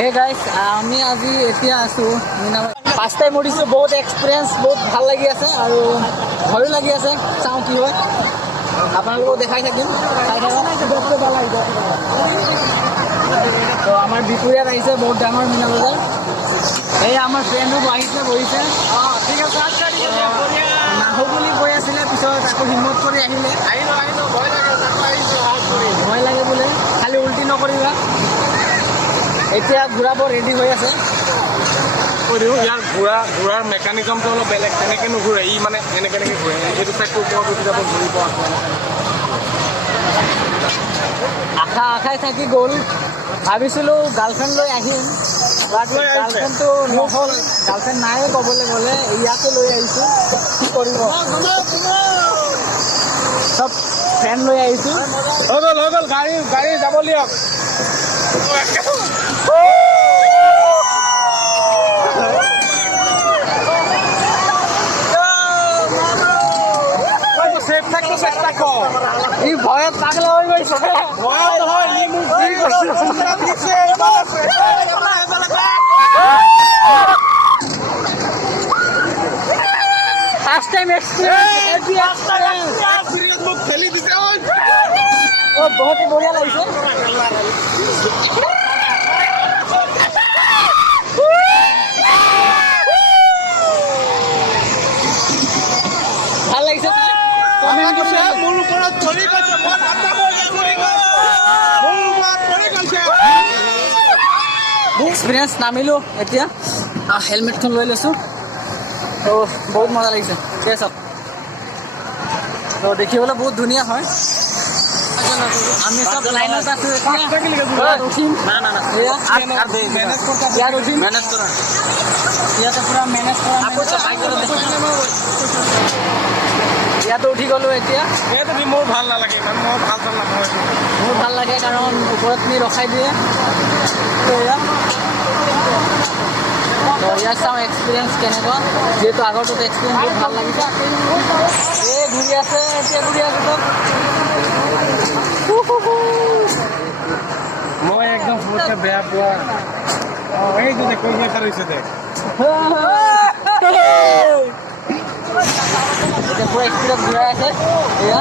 Hey guys আমি আজি এতিয়া আছোঁ ফাৰ্ষ্ট টাইম উঠিছোঁ। বহুত এক্সপিৰিয়েঞ্চ, বহুত ভাল লাগি আছে আৰু ভয়ো লাগি আছে। চাওঁ কি হয়, আপোনালোকক দেখাই থাকিম। তো আমাৰ বিপুৰীয়াত আহিছে বহুত ডাঙৰ মীনা বজাৰ। এই আমাৰ ফ্ৰেণ্ডো আহিছে, বহিছে। নাহো বুলি কৈ আছিলে, পিছত আকৌ হিম্মত কৰি আহিলে। ভয় লাগে বোলে, খালি উল্টি নকৰিবা। এতিয়া ঘূৰাব ৰেডি হৈ আছে। ইয়াৰ ঘূৰাৰ মেকানিজমটো অলপ বেলেগ, তেনেকৈ নুঘূৰে। ই মানে এনেকৈ ঘূৰে, এইটো চাইডটোৰ ওপৰত উঠি যাব, ঘূৰিব। আশাই থাকি গ'ল। ভাবিছিলোঁ গাৰ্লফ্ৰেণ্ড লৈ আহিম, বাট গাৰ্লফ্ৰেণ্ডটো নহ'ল। গাৰ্লফ্ৰেণ্ড নাই ক'বলৈ গ'লে, ইয়াকে লৈ আহিছোঁ। কি কৰিব, চব ফ্ৰেণ্ড লৈ আহিছোঁ। হৈ গ'ল গাড়ী যাব দিয়ক। চেষ্টা কৰ, ই ভয়ত পাগলা হৈ গৈছে। ফাৰ্ষ্ট টাইম এক্সপিৰিয়েঞ্চ মোক ঠেলি দিছে। বহুত বঢ়িয়া লাগিছে। ভাল লাগিছে। মোৰ ওপৰত চলি গৈছে, এক্সপিৰিয়েঞ্চ নামিলোঁ। এতিয়া হেলমেটখন লৈ লৈছোঁ। তো বহুত মজা লাগিছে। ঠিক আছে, তো দেখিবলৈ বহুত ধুনীয়া হয়। আমি চব লাইনত আছোঁ। উঠিম, ইয়াত উঠিম, ইয়াতে পূৰা মেনেজ কৰা। ইয়াতো উঠি গ'লোঁ। এতিয়া মোৰ ভাল নালাগে ইমান, মই ভাল নাপাওঁ। মোৰ ভাল লাগে কাৰণ ওপৰত নি ৰখাই দিয়ে। তো ইয়াত চাওঁ এক্সপিৰিয়েঞ্চ কেনেকুৱা। যিহেতু আগৰটোত এক্সপিৰিয়েঞ্চ বহুত ভাল লাগিছে। এই ঘূৰি আছে, এতিয়া ঘূৰি আছে চব। মই একদম সবতকৈ বেয়া পোৱা এইটো যে কৈ দেখা ৰৈছে দে। এতিয়া পুৰা স্পীডত ঘূৰাই আছে। এয়া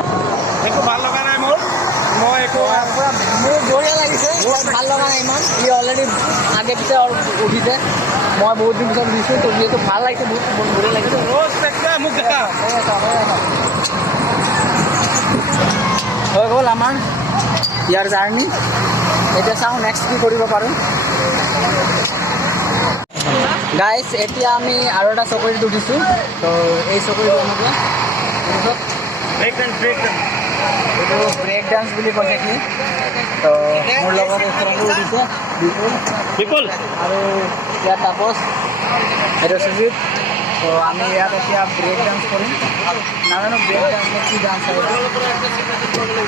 একো ভাল লগা নাই মোৰ। মই একো পুৰা মোৰ বঢ়িয়া লাগিছে। ভাল লগা নাই ইমান। ই অলৰেডি আগে পিছে উঠিছে, মই বহুত দিন পিছত উঠিছোঁ। তো যিহেতু ভাল লাগিছে, বহুত বঢ়িয়া লাগিছে। মোক দেখা হৈ গ'ল আমাৰ ইয়াৰ জাৰ্ণি। এতিয়া চাওঁ নেক্সট কি কৰিব পাৰোঁ। গাইজ এতিয়া আমি আৰু এটা চকৰিত উঠিছোঁ। তো এই চকৰিটো এনেকুৱা, এইটো ব্ৰেক ডান্স বুলি কৈছে সি। তো মোৰ লগত ফ্ৰেণ্ডো উঠিছে, বিপুল আৰু ইয়াত তাপস, এইটো সুজিত। তো আমি ইয়াত এতিয়া ব্ৰেক ডান্স কৰিম। নাজানো ব্ৰেক ডান্স কি ডান্স হয়।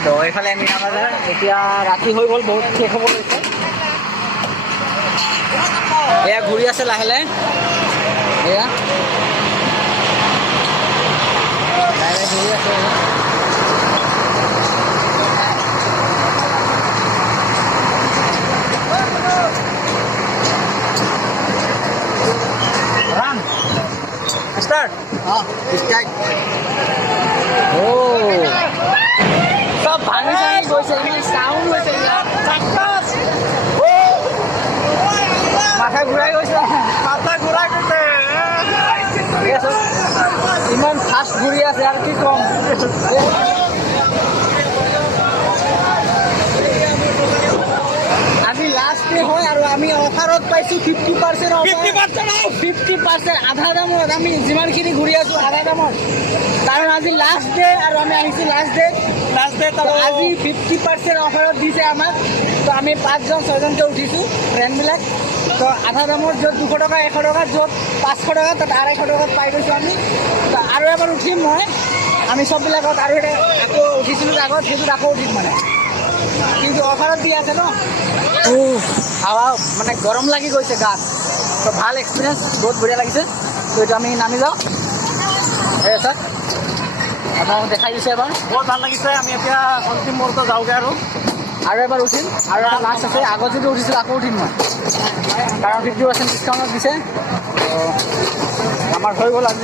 তো এইফালে আমি নাজানো। এতিয়া ৰাতি হৈ গ'ল, বহুত শেষ হ'ব লৈছে। এয়া ঘূৰি আছে লাহে লাহে। এয়া লাহে লাহে ঘূৰি আছে। ষ্টাৰ্ট। চব ভাঙি চাঙি গৈছে, চাউণ্ড হৈছে, মাথা ঘূৰাই গৈছে। ইমান ফাষ্ট ঘূৰি আছে আৰু কি ক'ম। আজি লাষ্ট ডে হয় আৰু আমি অফাৰত পাইছোঁ 50% অফাৰ। 50% আধা দামত। আমি যিমানখিনি ঘূৰি আছোঁ আধা দামত, কাৰণ আজি লাষ্ট ডে আৰু আমি আহিছোঁ লাষ্ট ডে। আজি 50% অফাৰত দিছে আমাক। তো আমি 5জন-6জনকৈ উঠিছোঁ ফ্ৰেণ্ডবিলাক। তো আধা দামত য'ত 200 টকা 100 টকা, য'ত 500 টকা তাত 250 টকাত পাই গৈছোঁ আমি। তো আৰু এবাৰ উঠিম মই। আমি চববিলাকত আৰু এটা আকৌ উঠিছিলোঁ আগত, সেইটোত আকৌ উঠিম মানে, কিন্তু অফাৰত দি আছে ন। হাৱা মানে গৰম লাগি গৈছে গাত। তো ভাল এক্সপিৰিয়েঞ্চ, বহুত বঢ়িয়া লাগিছে। তো এইটো আমি নামি যাওঁ। এই ছাৰ আপোনালোকক দেখাই দিছে এবাৰ, বহুত ভাল লাগিছে। আমি এতিয়া অন্তিম মুহূৰ্ত যাওঁগৈ আৰু এবাৰ উঠিম। আৰু এটা লাষ্ট আছে, আগত যদি উঠিছিলোঁ আকৌ উঠিম মই। কাৰণ 50% ডিছকাউণ্টত দিছে আমাৰ হৈ গ'ল আজি